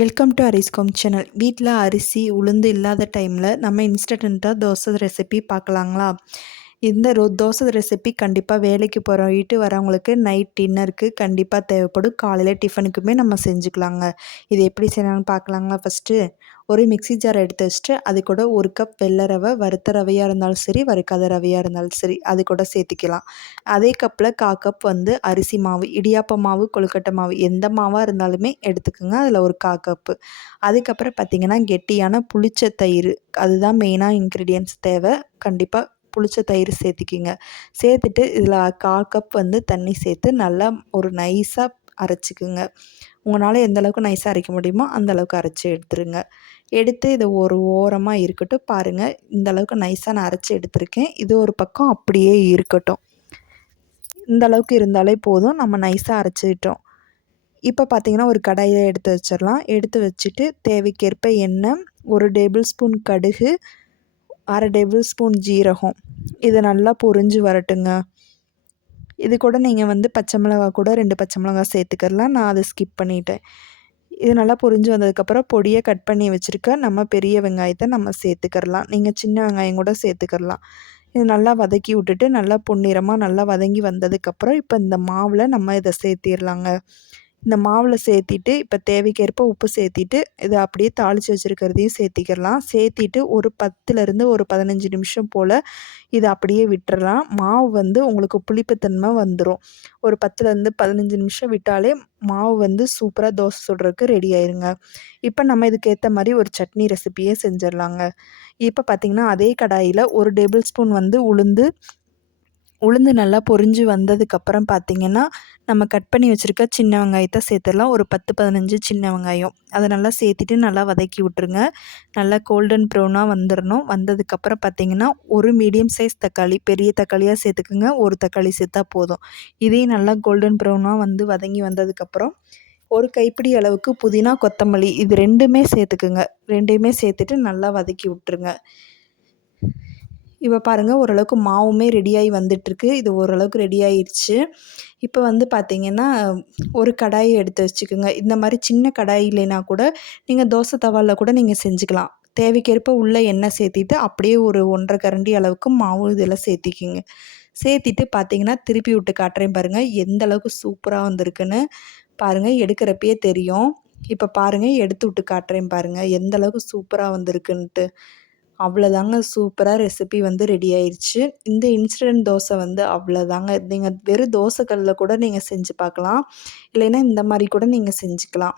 Welcome to அரிஸ்காம் channel. வீட்டில் அரிசி உளுந்து இல்லாத டைமில் நம்ம இன்ஸ்டண்ட்டாக தோசை ரெசிபி பார்க்கலாங்களா? இந்த தோசை ரெசிபி கண்டிப்பாக வேலைக்கு போயிட்டு வரவங்களுக்கு நைட் டின்னருக்கு கண்டிப்பாக தேவைப்படும். காலையில் டிஃபனுக்குமே நம்ம செஞ்சுக்கலாங்க. இது எப்படி செய்யலாம்னு பார்க்கலாங்களா? ஃபஸ்ட்டு ஒரு மிக்ஸி ஜார் எடுத்து வச்சுட்டு அது கூட 1 கப் வெள்ளை ரவை, வறுத்த ரவையாக இருந்தாலும் சரி, வறுக்காத ரவையாக இருந்தாலும் சரி, அது கூட சேர்த்துக்கலாம். அதே கப்பில் 1/4 கப் வந்து அரிசி மாவு, இடியாப்ப மாவு, கொழுக்கட்டை மாவு எந்த மாவாக இருந்தாலுமே எடுத்துக்கோங்க. அதில் ஒரு 1/4 கப்பு. அதுக்கப்புறம் பார்த்திங்கன்னா கெட்டியான புளிச்ச தயிர், அதுதான் மெயினாக இன்க்ரீடியன்ட்ஸ் தேவை. கண்டிப்பாக புளிச்ச தயிர் சேர்த்திக்கிங்க. சேர்த்துட்டு இதில் 1/4 கப் வந்து தண்ணி சேர்த்து நல்லா ஒரு நைஸாக அரைச்சிக்குங்க. உங்களால் எந்த அளவுக்கு நைஸாக அரைக்க முடியுமோ அந்த அளவுக்கு அரைச்சி எடுத்துருங்க. எடுத்து இதை ஒரு ஓரமாக இருக்கட்டும். பாருங்கள், இந்த அளவுக்கு நைஸாக நான் அரைச்சி எடுத்திருக்கேன். இது ஒரு பக்கம் அப்படியே இருக்கட்டும். இந்த அளவுக்கு இருந்தாலே போதும், நம்ம நைஸாக அரைச்சிட்டோம். இப்போ பார்த்திங்கன்னா ஒரு கடாயை எடுத்து வச்சிடலாம். எடுத்து வச்சுட்டு தேவைக்கேற்ப எண்ணெய், 1 டேபிள் ஸ்பூன் கடுகு, 1/2 டேபிள் ஸ்பூன் ஜீரகம், இதை நல்லா பொரிஞ்சு வரட்டுங்க. இது கூட நீங்கள் வந்து பச்சை மிளகா கூட 2 பச்சை மிளகா சேர்த்துக்கலாம். நான் அதை ஸ்கிப் பண்ணிட்டேன். இது நல்லா பொரிஞ்சு வந்ததுக்கப்புறம் பொடியை கட் பண்ணி வச்சுருக்க நம்ம பெரிய வெங்காயத்தை நம்ம சேர்த்துக்கலாம். நீங்கள் சின்ன வெங்காயம் கூட சேர்த்துக்கலாம். இது நல்லா வதக்கி விட்டுட்டு நல்லா பொன்னிறமாக நல்லா வதங்கி வந்ததுக்கப்புறம் இப்போ இந்த மாவில் நம்ம இதை சேர்த்திடலாங்க. இந்த மாவில் சேர்த்திட்டு இப்போ தேவைக்கேற்ப உப்பு சேர்த்திட்டு இதை அப்படியே தாளித்து வச்சுருக்கிறதையும் சேர்த்திக்கலாம். சேர்த்திட்டு ஒரு 10லேருந்து ஒரு 15 நிமிஷம் போல் இதை அப்படியே விட்டுறலாம். மாவு வந்து உங்களுக்கு புளிப்புத்தன்மை வந்துடும். ஒரு 10லேருந்து 15 நிமிஷம் விட்டாலே மாவு வந்து சூப்பராக தோசை சுடுறதுக்கு ரெடி ஆயிருங்க. இப்போ நம்ம இதுக்கு ஏற்ற மாதிரி ஒரு சட்னி ரெசிப்பியே செஞ்சிடலாங்க. இப்போ பார்த்திங்கன்னா அதே கடாயில் 1 டேபிள் ஸ்பூன் வந்து உளுந்து நல்லா பொரிஞ்சு வந்ததுக்கப்புறம் பார்த்திங்கன்னா நம்ம கட் பண்ணி வச்சுருக்க சின்ன வெங்காயத்தை சேர்த்துடலாம். ஒரு 10-15 சின்ன வெங்காயம் அதை நல்லா சேர்த்துட்டு நல்லா வதக்கி விட்ருங்க. நல்லா கோல்டன் ப்ரௌனாக வந்துடணும். வந்ததுக்கப்புறம் பார்த்திங்கன்னா ஒரு மீடியம் சைஸ் தக்காளி, பெரிய தக்காளியாக சேர்த்துக்குங்க. ஒரு தக்காளி சேர்த்தா போதும். இதையும் நல்லா கோல்டன் ப்ரௌனாக வந்து வதங்கி வந்ததுக்கப்புறம் ஒரு கைப்பிடி அளவுக்கு புதினா, கொத்தமல்லி இது 2மே சேர்த்துக்குங்க. 2மே சேர்த்துட்டு நல்லா வதக்கி விட்ருங்க. இப்போ பாருங்கள், ஓரளவுக்கு மாவுமே ரெடியாகி வந்துட்டுருக்கு. இது ஓரளவுக்கு ரெடி ஆயிடுச்சு. இப்போ வந்து பார்த்திங்கன்னா ஒரு கடாயை எடுத்து வச்சுக்கோங்க. இந்த மாதிரி சின்ன கடாய் இல்லைனா கூட நீங்கள் தோசை தவாவில் கூட நீங்கள் செஞ்சுக்கலாம். தேவைக்கேற்ப உள்ள எண்ணெய் சேர்த்திட்டு அப்படியே ஒரு 1½ கரண்டி அளவுக்கு மாவு இதில் சேர்த்திக்கிங்க. சேர்த்திட்டு பார்த்திங்கன்னா திருப்பி விட்டு காட்டுறேன் பாருங்கள், எந்த அளவுக்கு சூப்பராக வந்திருக்குன்னு பாருங்கள். எடுக்கிறப்பயே தெரியும். இப்போ பாருங்கள், எடுத்து விட்டு காட்டுறேன் பாருங்கள் எந்த அளவுக்கு சூப்பராக வந்திருக்குன்ட்டு. அவ்வளோதாங்க, சூப்பராக ரெசிபி வந்து ரெடி ஆயிடுச்சு. இந்த இன்ஸ்டன்ட் தோசை வந்து அவ்வளோதாங்க. நீங்கள் வெறும் தோசைக்கல்லில் கூட நீங்கள் செஞ்சு பார்க்கலாம். இல்லைன்னா இந்த மாதிரி கூட நீங்கள் செஞ்சுக்கலாம்.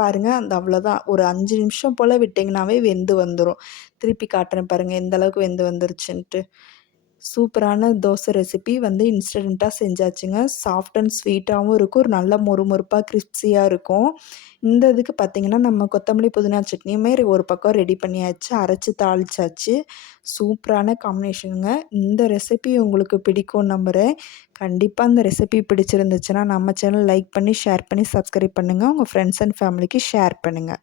பாருங்கள், அந்த அவ்வளோதான். ஒரு 5 நிமிஷம் போல் விட்டிங்கனாவே வெந்து வந்துடும். திருப்பி காட்டுறேன் பாருங்கள் எந்த அளவுக்கு வெந்து வந்துருச்சுன்ட்டு. சூப்பரான தோசை ரெசிபி வந்து இன்ஸ்டண்ட்டாக செஞ்சாச்சுங்க. சாஃப்ட் அண்ட் ஸ்வீட்டாகவும் இருக்கும். ஒரு நல்ல மொறுமொறுப்பாக கிரிஸ்பியாக இருக்கும். இந்த இதுக்கு பார்த்திங்கன்னா நம்ம கொத்தமல்லி புதினா சட்னியுமே ஒரு பக்கம் ரெடி பண்ணியாச்சு, அரைச்சி தாளிச்சாச்சு. சூப்பரான காம்பினேஷனுங்க. இந்த ரெசிபி உங்களுக்கு பிடிக்கும்னு நம்புகிறேன். கண்டிப்பாக இந்த ரெசிபி பிடிச்சிருந்துச்சுன்னா நம்ம சேனல் லைக் பண்ணி, ஷேர் பண்ணி, சப்ஸ்கிரைப் பண்ணுங்கள். உங்கள் ஃப்ரெண்ட்ஸ் அண்ட் ஃபேமிலிக்கு ஷேர் பண்ணுங்கள்.